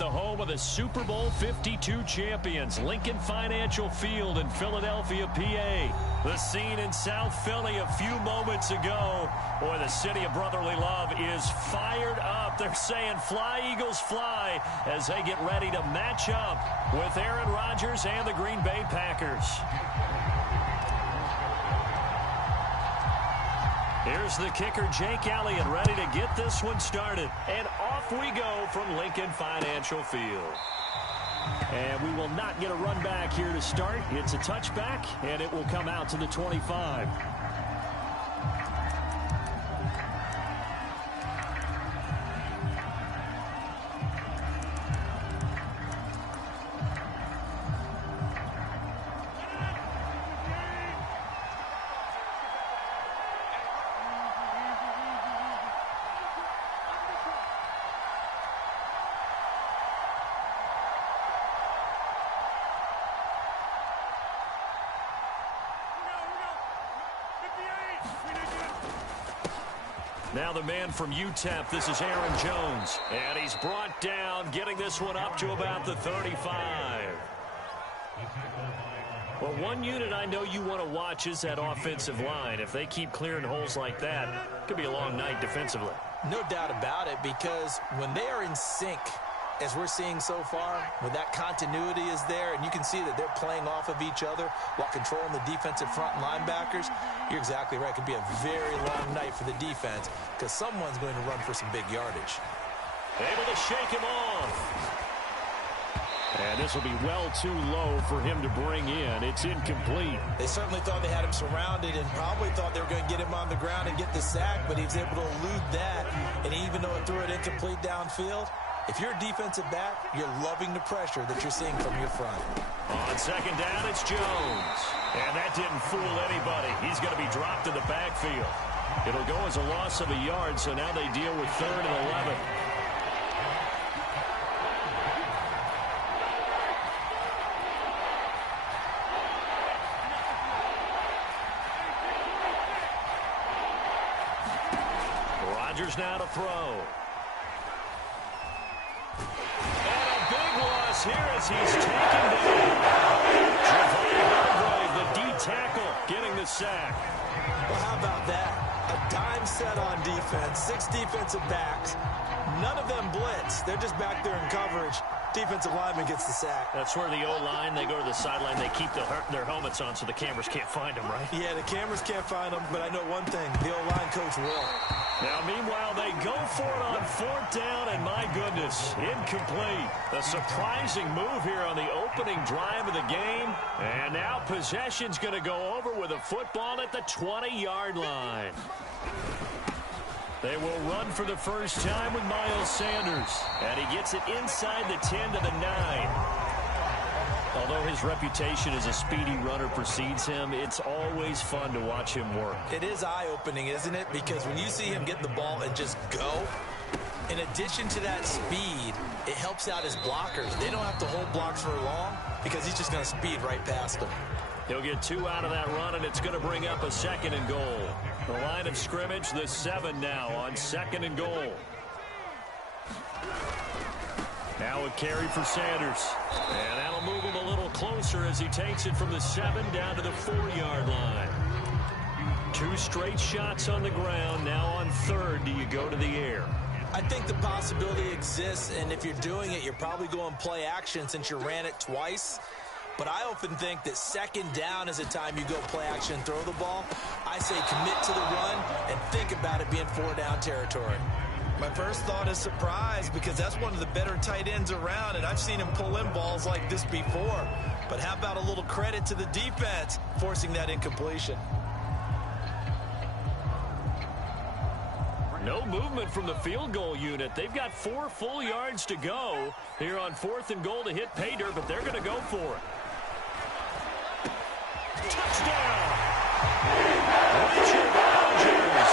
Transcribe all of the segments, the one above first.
the home of the Super Bowl 52 champions, Lincoln Financial Field in Philadelphia, PA. The scene in South Philly a few moments ago. Boy, the city of brotherly love is fired up. They're saying, "Fly, Eagles, fly," as they get ready to match up with Aaron Rodgers and the Green Bay Packers. Here's the kicker, Jake Elliott, ready to get this one started. And off we go from Lincoln Financial Field. And we will not get a run back here to start. It's a touchback, and it will come out to the 25. Now the man from UTEP, this is Aaron Jones. And he's brought down, getting this one up to about the 35. Well, one unit I know you want to watch is that offensive line. If they keep clearing holes like that, it could be a long night defensively. No doubt about it, because when they are in sync, as we're seeing so far, when that continuity is there, and you can see that they're playing off of each other while controlling the defensive front linebackers, you're exactly right. It could be a very long night for the defense because someone's going to run for some big yardage. Able to shake him off. And this will be well too low for him to bring in. It's incomplete. They certainly thought they had him surrounded and probably thought they were going to get him on the ground and get the sack, but he was able to elude that. And even though it threw it incomplete downfield, if you're a defensive back, you're loving the pressure that you're seeing from your front. On second down, it's Jones. And that didn't fool anybody. He's going to be dropped in the backfield. It'll go as a loss of a yard, so now they deal with 3rd and 11. Rodgers now to throw. Here as he's taken down. Javon Hargrave, the D tackle, getting the sack. Well, how about that? A dime set on defense, 6 defensive backs. None of them blitz. They're just back there in coverage. Defensive lineman gets the sack. That's where the O-line, they go to the sideline, they keep their helmets on so the cameras can't find them, right? Yeah, the cameras can't find them, but I know one thing, the O-line coach will. Now, meanwhile, they go for it on 4th down, and my goodness, incomplete. A surprising move here on the opening drive of the game. And now possession's going to go over with a football at the 20-yard line. They will run for the first time with Miles Sanders. And he gets it inside the 10 to the 9. Although his reputation as a speedy runner precedes him, it's always fun to watch him work. It is eye-opening, isn't it? Because when you see him get the ball and just go, in addition to that speed, it helps out his blockers. They don't have to hold blocks for long because he's just going to speed right past them. He'll get 2 out of that run, and it's going to bring up a 2nd and goal. The line of scrimmage, the 7 now on 2nd and goal. Now a carry for Sanders. And that'll move him a little closer as he takes it from the 7 down to the 4-yard line. 2 straight shots on the ground. Now on 3rd, do you go to the air? I think the possibility exists, and if you're doing it, you're probably going play action since you ran it twice. But I often think that 2nd down is a time you go play action and throw the ball. I say commit to the run and think about it being 4-down territory. My first thought is surprise because that's one of the better tight ends around, and I've seen him pull in balls like this before. But how about a little credit to the defense forcing that incompletion? No movement from the field goal unit. They've got 4 full yards to go here on 4th and goal to hit pay dirt, but they're going to go for it. Touchdown! Richard Rodgers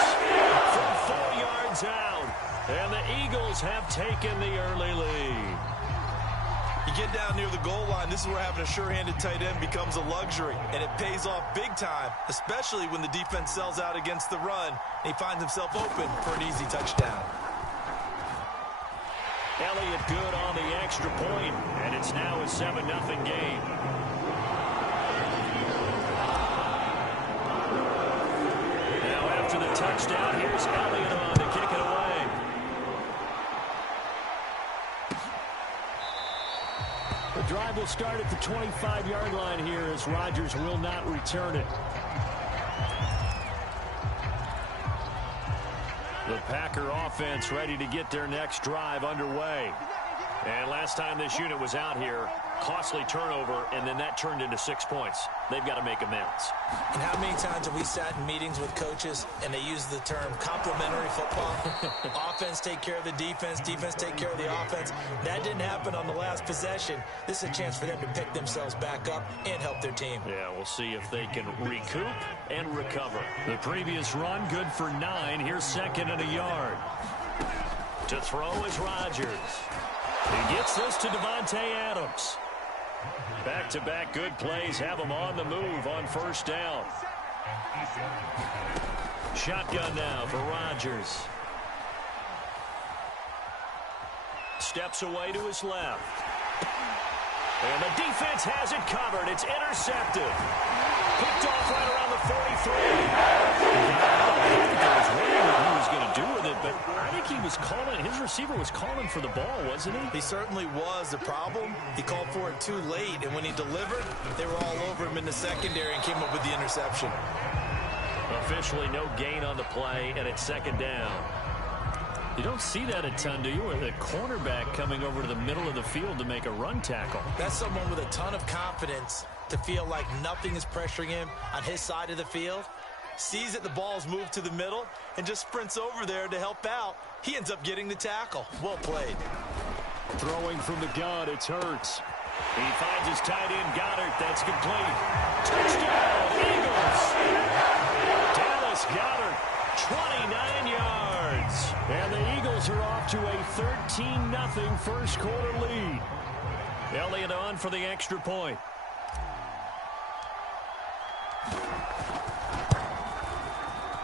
from 4 yards out, and the Eagles have taken the early lead. You get down near the goal line, this is where having a sure-handed tight end becomes a luxury, and it pays off big time, especially when the defense sells out against the run, and he finds himself open for an easy touchdown. Elliott good on the extra point, and it's now a 7-0 game. Now after the touchdown, here's Elliott on to kick it away. The drive will start at the 25-yard line here as Rodgers will not return it. The Packer offense ready to get their next drive underway. And last time this unit was out here, costly turnover, and then that turned into 6 points. They've got to make amends. And how many times have we sat in meetings with coaches and they use the term complementary football? Offense take care of the defense, defense take care of the offense. That didn't happen on the last possession. This is a chance for them to pick themselves back up and help their team. Yeah, we'll see if they can recoup and recover. The previous run, good for 9. Here's 2nd and a yard. To throw is Rodgers. He gets this to Devontae Adams. Back-to-back good plays have him on the move on 1st down. Shotgun now for Rodgers. Steps away to his left. And the defense has it covered. It's intercepted. Picked off right around the 43. I was wondering what he was going to do with it, but I think he was calling, his receiver was calling for the ball, wasn't he? He certainly was. The problem, he called for it too late, and when he delivered, they were all over him in the secondary and came up with the interception. Officially no gain on the play, and it's 2nd down. You don't see that a ton, do you? Or the cornerback coming over to the middle of the field to make a run tackle. That's someone with a ton of confidence to feel like nothing is pressuring him on his side of the field. Sees that the ball's moved to the middle and just sprints over there to help out. He ends up getting the tackle. Well played. Throwing from the gun, it's Hurts. He finds his tight end, Goddard. That's complete. Touchdown, Eagles! Dallas Goddard, 29 yards. And the Eagles are off to a 13-0 first quarter lead. Elliott on for the extra point.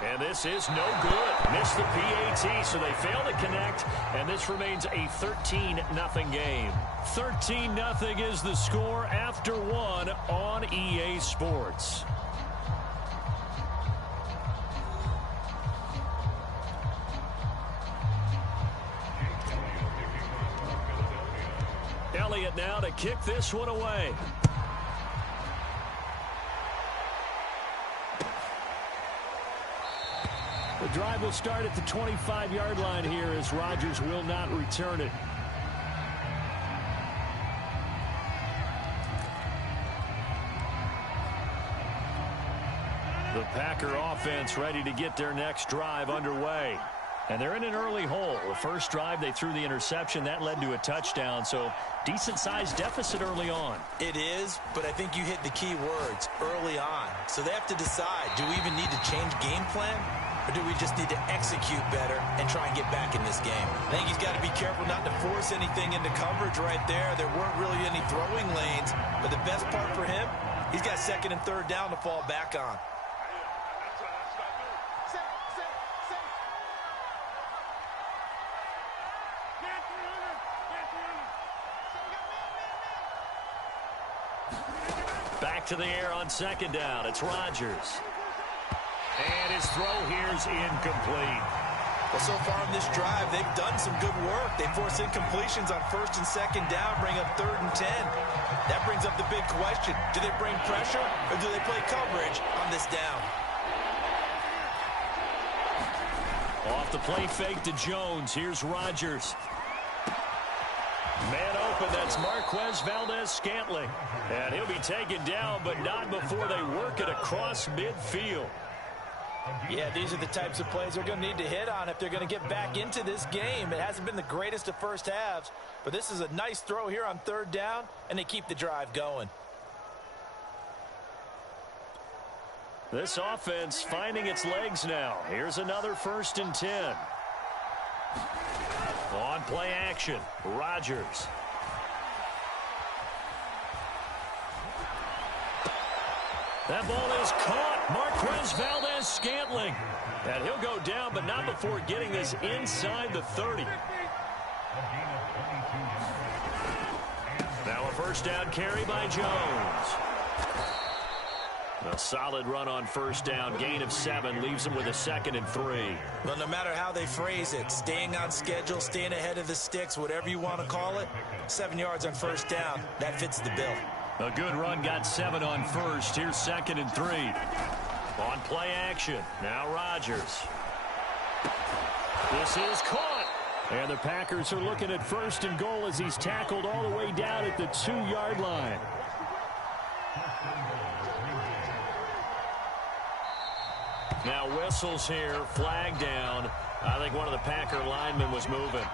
And this is no good. Missed the PAT, so they fail to connect, and this remains a 13-0 game. 13-0 is the score after 1 on EA Sports. Elliott now to kick this one away. The drive will start at the 25-yard line here as Rodgers will not return it. The Packer offense ready to get their next drive underway. And they're in an early hole. The first drive, they threw the interception. That led to a touchdown, so decent-sized deficit early on. It is, but I think you hit the key words, early on. So they have to decide, do we even need to change game plan? Or do we just need to execute better and try and get back in this game? I think he's got to be careful not to force anything into coverage right there. There weren't really any throwing lanes. But the best part for him, he's got 2nd and 3rd down to fall back on. Back to the air on 2nd down. It's Rodgers. And his throw here's incomplete. Well, so far in this drive, they've done some good work. They force incompletions on 1st and 2nd down, bring up 3rd and 10. That brings up the big question. Do they bring pressure or do they play coverage on this down? Off the play fake to Jones. Here's Rodgers. Man open, that's Marquez Valdez-Scantling. And he'll be taken down, but not before they work it across midfield. Yeah, these are the types of plays they're going to need to hit on if they're going to get back into this game. It hasn't been the greatest of first halves, but this is a nice throw here on 3rd down, and they keep the drive going. This offense finding its legs now. Here's another 1st and 10. On play action, Rodgers. That ball is caught. Marquez Valdez-Scantling. And he'll go down, but not before getting this inside the 30. Now a first down carry by Jones. A solid run on first down. Gain of 7 leaves him with a 2nd and 3. Well, no matter how they phrase it, staying on schedule, staying ahead of the sticks, whatever you want to call it, 7 yards on first down, that fits the bill. A good run got 7 on first. Here's 2nd and 3. On play action. Now Rodgers. This is caught. And the Packers are looking at 1st and goal as he's tackled all the way down at the 2-yard line. Now whistles here, flag down. I think one of the Packer linemen was moving.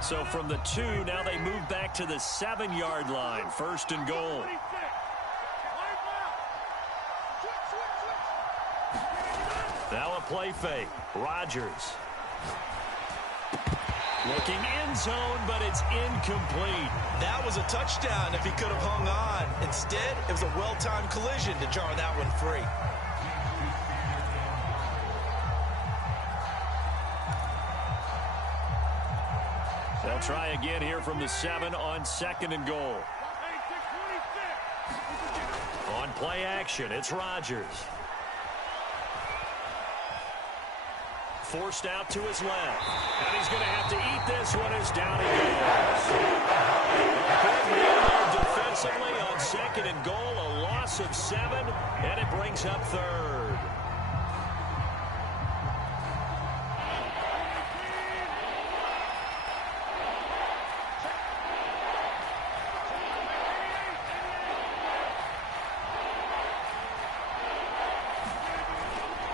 So from the 2, now they move back to the 7-yard line. 1st and goal. Now a play fake. Rodgers. Looking end zone, but it's incomplete. That was a touchdown if he could have hung on. Instead, it was a well-timed collision to jar that one free. They'll try again here from the 7 on 2nd and goal. On play action, it's Rodgers. Forced out to his left. And he's going to have to eat this one as down he goes. A big win defensively on 2nd and goal. A loss of 7, and it brings up 3rd.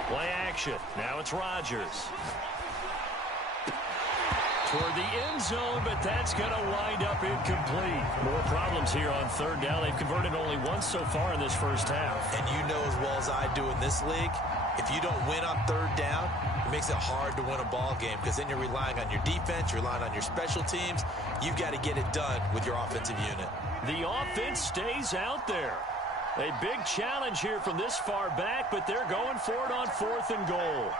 Play action. Now it's Rodgers. Toward the end zone, but that's going to wind up incomplete. More problems here on 3rd down. They've converted only once so far in this first half. And you know as well as I do in this league, if you don't win on 3rd down, it makes it hard to win a ball game because then you're relying on your defense, you're relying on your special teams. You've got to get it done with your offensive unit. The offense stays out there. A big challenge here from this far back, but they're going for it on 4th and goal.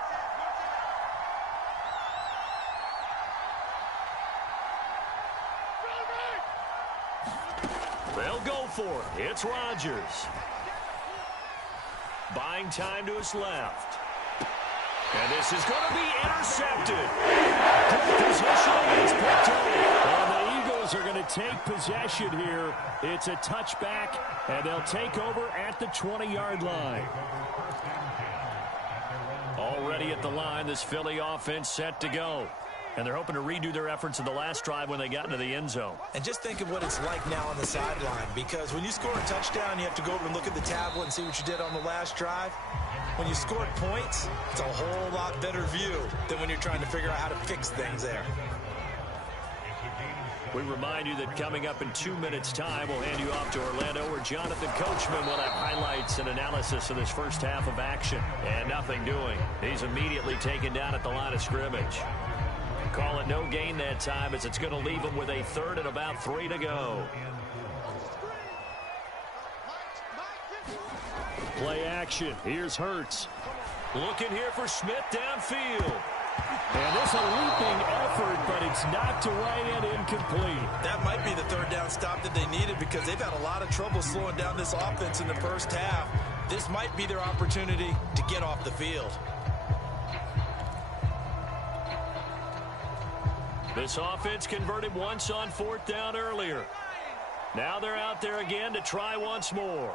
They'll go for it. It's Rodgers. Buying time to his left. And this is going to be intercepted. Good positioning. It's picked up. And the Eagles are going to take possession here. It's a touchback, and they'll take over at the 20-yard line. Already at the line, this Philly offense set to go. And they're hoping to redo their efforts in the last drive when they got into the end zone. And just think of what it's like now on the sideline, because when you score a touchdown, you have to go over and look at the tablet and see what you did on the last drive. When you scored points, it's a whole lot better view than when you're trying to figure out how to fix things there. We remind you that coming up in 2 minutes' time, we'll hand you off to Orlando, where Jonathan Coachman will have highlights and analysis of this first half of action. And nothing doing. He's immediately taken down at the line of scrimmage. Call it no gain that time, as it's going to leave him with a 3rd and about 3 to go. Play action. Here's Hurts. Looking here for Smith downfield. And this a leaping effort, but it's knocked away and incomplete. That might be the 3rd down stop that they needed, because they've had a lot of trouble slowing down this offense in the first half. This might be their opportunity to get off the field. This offense converted once on 4th down earlier. Now they're out there again to try once more.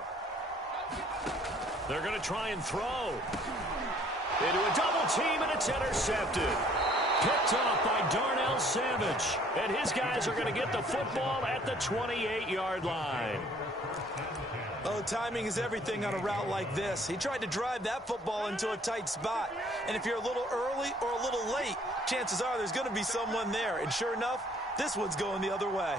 They're going to try and throw. Into a double team, and it's intercepted. Picked off by Darnell Savage. And his guys are going to get the football at the 28-yard line. Oh, timing is everything on a route like this. He tried to drive that football into a tight spot. And if you're a little early or a little late, chances are there's going to be someone there. And sure enough, this one's going the other way.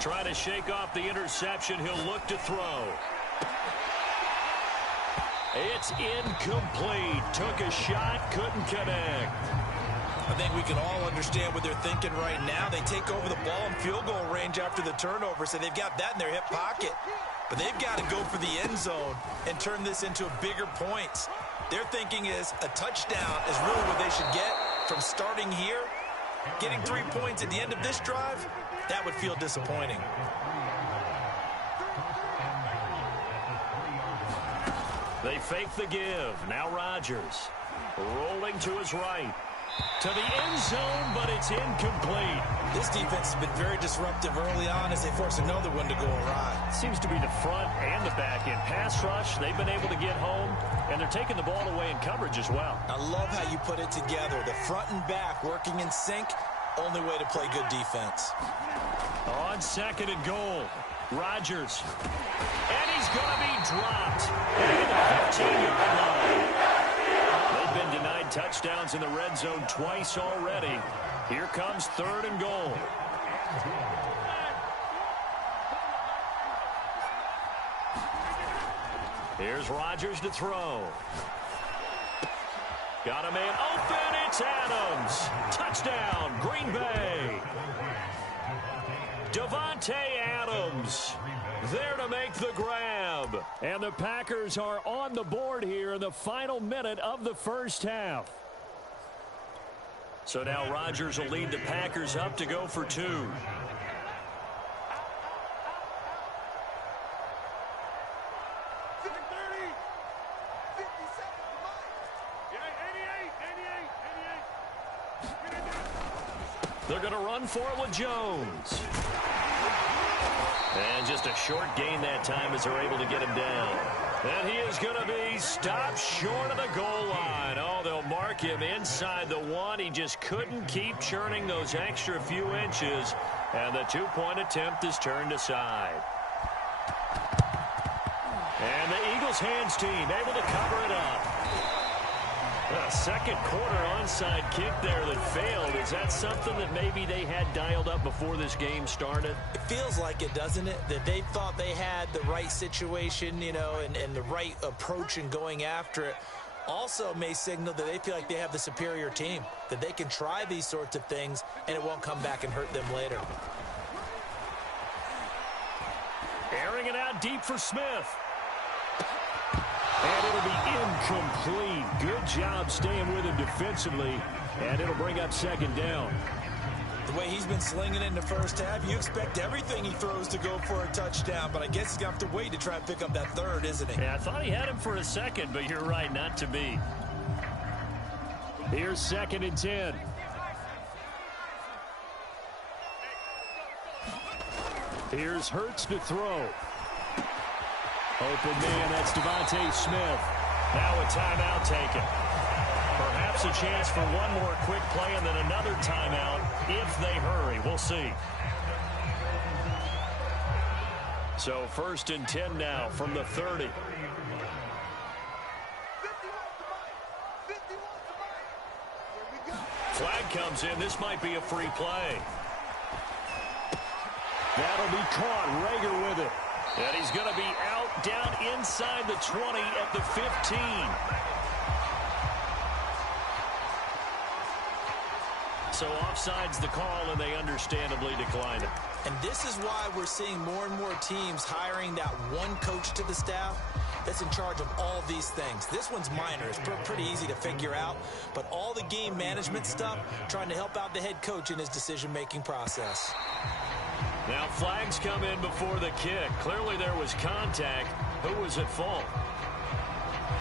Trying to shake off the interception. He'll look to throw. It's incomplete. Took a shot, couldn't connect. I think we can all understand what they're thinking right now. They take over the ball in field goal range after the turnover, so they've got that in their hip pocket. But they've got to go for the end zone and turn this into bigger points. Their thinking is a touchdown is really what they should get from starting here. Getting 3 points at the end of this drive, that would feel disappointing. They fake the give. Now Rodgers rolling to his right. To the end zone, but it's incomplete. This defense has been very disruptive early on as they force another one to go awry. Seems to be the front and the back end. Pass rush, they've been able to get home, and they're taking the ball away in coverage as well. I love how you put it together. The front and back working in sync, only way to play good defense. On 2nd and goal, Rodgers. And he's going to be dropped at the 15-yard line. They've been denied touchdowns in the red zone twice already. Here comes 3rd and goal. Here's Rodgers to throw. Got a man open. It's Adams. Touchdown, Green Bay. Devontae Adams there to make the grab. And the Packers are on the board here in the final minute of the first half. So now Rodgers will lead the Packers up to go for 2. They're going to run for it with Jones. And just a short gain that time as they're able to get him down. And he is going to be stopped short of the goal line. Oh, they'll mark him inside the 1. He just couldn't keep churning those extra few inches. And the 2-point attempt is turned aside. And the Eagles hands team able to cover it up. A second quarter onside kick there that failed. Is that something that maybe they had dialed up before this game started? It feels like it, doesn't it? That they thought they had the right situation, you know, and the right approach in going after it. Also may signal that they feel like they have the superior team, that they can try these sorts of things and it won't come back and hurt them later. Airing it out deep for Smith. And it'll be incomplete. Good job staying with him defensively. And it'll bring up 2nd down. The way he's been slinging in the first half, you expect everything he throws to go for a touchdown. But I guess he's going to have to wait to try and pick up that 3rd, isn't he? Yeah, I thought he had him for a second, but you're right, not to be. Here's 2nd and 10. Here's Hurts to throw. Open man, that's Devontae Smith. Now a timeout taken. Perhaps a chance for one more quick play and then another timeout if they hurry. We'll see. So 1st and 10 now from the 30. Flag comes in. This might be a free play. That'll be caught. Rager with it. And he's going to be out down inside the 20 at the 15. So offside's the call, and they understandably decline it. And this is why we're seeing more and more teams hiring that one coach to the staff that's in charge of all these things. This one's minor. It's pretty easy to figure out. But all the game management stuff, trying to help out the head coach in his decision-making process. Now flags come in before the kick. Clearly there was contact. Who was at fault?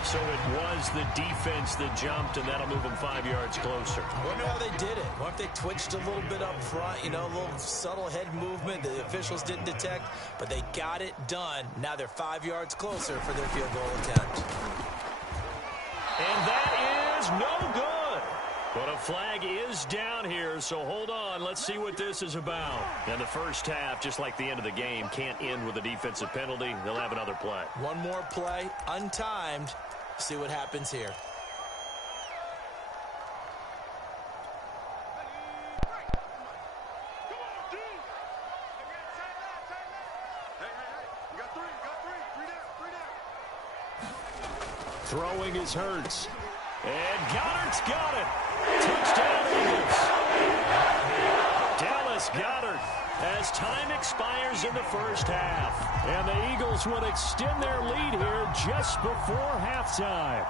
So it was the defense that jumped, and that'll move them 5 yards closer. I wonder how they did it. What if they twitched a little bit up front, you know, a little subtle head movement the officials didn't detect, but they got it done. Now they're 5 yards closer for their field goal attempt. And that is no good. But a flag is down here, so hold on. Let's see what this is about. And the first half, just like the end of the game, can't end with a defensive penalty. They'll have another play. One more play, untimed. See what happens here. Throwing is Hurts. And Goddard's got it. Touchdown, Eagles. Dallas Goedert as time expires in the first half. And the Eagles would extend their lead here just before halftime.